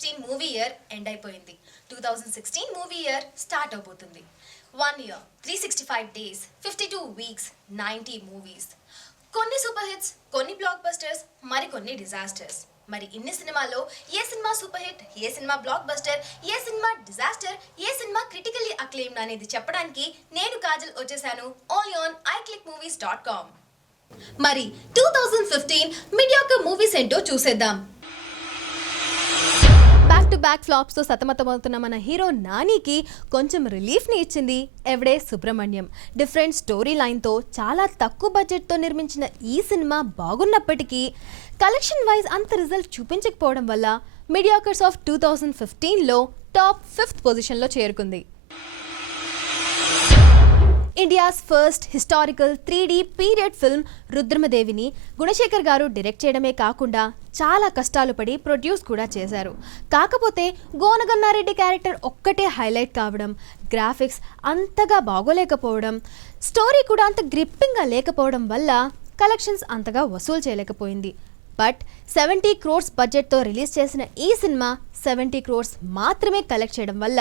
2015 movie year end అయిపోయింది. 2016 movie year start అవబోతుంది. 1 year, 365 days, 52 weeks, 90 movies. కొన్ని super hits, కొన్ని బ్లాక్ బస్టర్స్, మరికొన్ని డిజాస్టర్స్. మరి ఇన్ని సినిమాల్లో ఏ సినిమా సూపర్ హిట్, ఏ సినిమా బ్లాక్ బస్టర్, ఏ సినిమా డిజాస్టర్, ఏ సినిమా క్రిటికల్లీ అక్లెయిమ్డ్ అనేది చెప్పడానికి నేను కాజల్ వచ్చేసాను ఓన్లీ ఆన్ iClickMovies.com. మరి 2015 మీడియాకర్ మూవీస్ ఏంటో చూసేద్దాం. బ్యాక్ టు బ్యాక్ ఫ్లాప్స్ తో సతమతమవుతున్న మన హీరో నానికి కొంచెం రిలీఫ్ ని ఇచ్చింది ఎవడే సుబ్రహ్మణ్యం. డిఫరెంట్ స్టోరీ లైన్ తో చాలా తక్కువ బడ్జెట్ తో నిర్మించిన ఈ సినిమా బాగున్నప్పటికీ కలెక్షన్ వైజ్ అంత రిజల్ట్ చూపించకపోవడం వల్ల మీడియాకర్స్ ఆఫ్ 2015లో టాప్ 5th పొజిషన్ లో చేరుకుంది. India's first historical 3D period film రుద్రమదేవిని గుణశేఖర్ గారు డైరెక్ట్ చేయడమే కాకుండా చాలా కష్టాలు పడి ప్రొడ్యూస్ కూడా చేశారు. కాకపోతే గోనగన్నారెడ్డి క్యారెక్టర్ ఒక్కటే హైలైట్ కావడం, గ్రాఫిక్స్ అంతగా బాగోలేకపోవడం, స్టోరీ కూడా అంత గ్రిప్పింగ్గా లేకపోవడం వల్ల కలెక్షన్స్ అంతగా వసూలు చేయలేకపోయింది. బట్ 70 crores బడ్జెట్తో రిలీజ్ చేసిన ఈ సినిమా 70 crores మాత్రమే కలెక్ట్ చేయడం వల్ల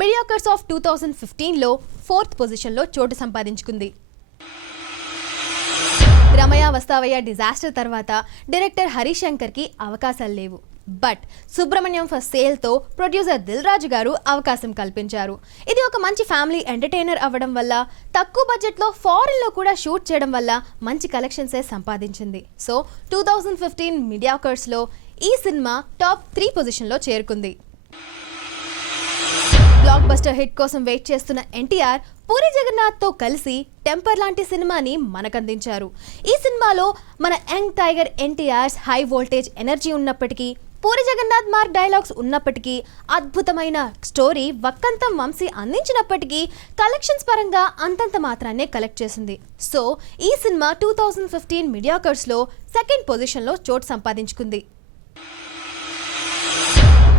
మీడియాకర్స్ ఆఫ్ 2015లో 4th పొజిషన్లో చోటు సంపాదించుకుంది. రమయ్య వస్తావయ్య డిజాస్టర్ తర్వాత డైరెక్టర్ హరిశంకర్కి అవకాశాలు లేవు. బట్ సుబ్రహ్మణ్యం ఫర్ సేల్తో ప్రొడ్యూసర్ దిల్ రాజు గారు అవకాశం కల్పించారు. ఇది ఒక మంచి ఫ్యామిలీ ఎంటర్టైనర్ అవ్వడం వల్ల, తక్కువ బడ్జెట్లో ఫారిన్లో కూడా షూట్ చేయడం వల్ల మంచి కలెక్షన్సే సంపాదించింది. సో 2015 మీడియాకర్స్లో ఈ సినిమా టాప్ 3 పొజిషన్లో చేరుకుంది. బ్లాక్ బస్టర్ హిట్ కోసం వెయిట్ చేస్తున్న ఎన్టీఆర్ పూరి జగన్నాథ్తో కలిసి టెంపర్ లాంటి సినిమాని మనకందించారు. ఈ సినిమాలో మన young tiger NTR's high voltage energy ఉన్నప్పటికీ, పూరి జగన్నాథ్ మార్క్ డైలాగ్స్ ఉన్నప్పటికీ, అద్భుతమైన స్టోరీ వక్కంతం వంశీ అందించినప్పటికీ కలెక్షన్స్ పరంగా అంతంత మాత్రాన్నే కలెక్ట్ చేసింది. సో ఈ సినిమా 2015 మీడియాకర్స్లో 2nd పొజిషన్లో చోటు సంపాదించుకుంది.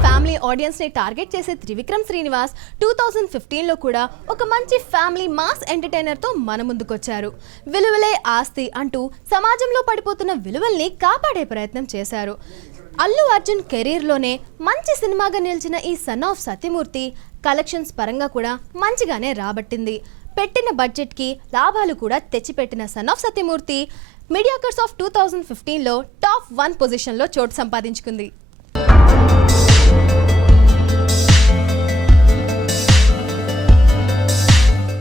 ఫ్యామిలీ ఆడియన్స్ని టార్గెట్ చేసే త్రివిక్రమ్ శ్రీనివాస్ 2015లో కూడా ఒక మంచి ఫ్యామిలీ మాస్ ఎంటర్టైనర్తో మన ముందుకొచ్చారు. విలువలే ఆస్తి అంటూ సమాజంలో పడిపోతున్న విలువల్ని కాపాడే ప్రయత్నం చేశారు. అల్లు అర్జున్ కెరీర్లోనే మంచి సినిమాగా నిలిచిన ఈ సన్ ఆఫ్ సత్యమూర్తి కలెక్షన్స్ పరంగా కూడా మంచిగానే రాబట్టింది. పెట్టిన బడ్జెట్కి లాభాలు కూడా తెచ్చిపెట్టిన son of Satyamurthy mediocres of 2015లో టాప్ 1 పొజిషన్లో చోటు సంపాదించుకుంది.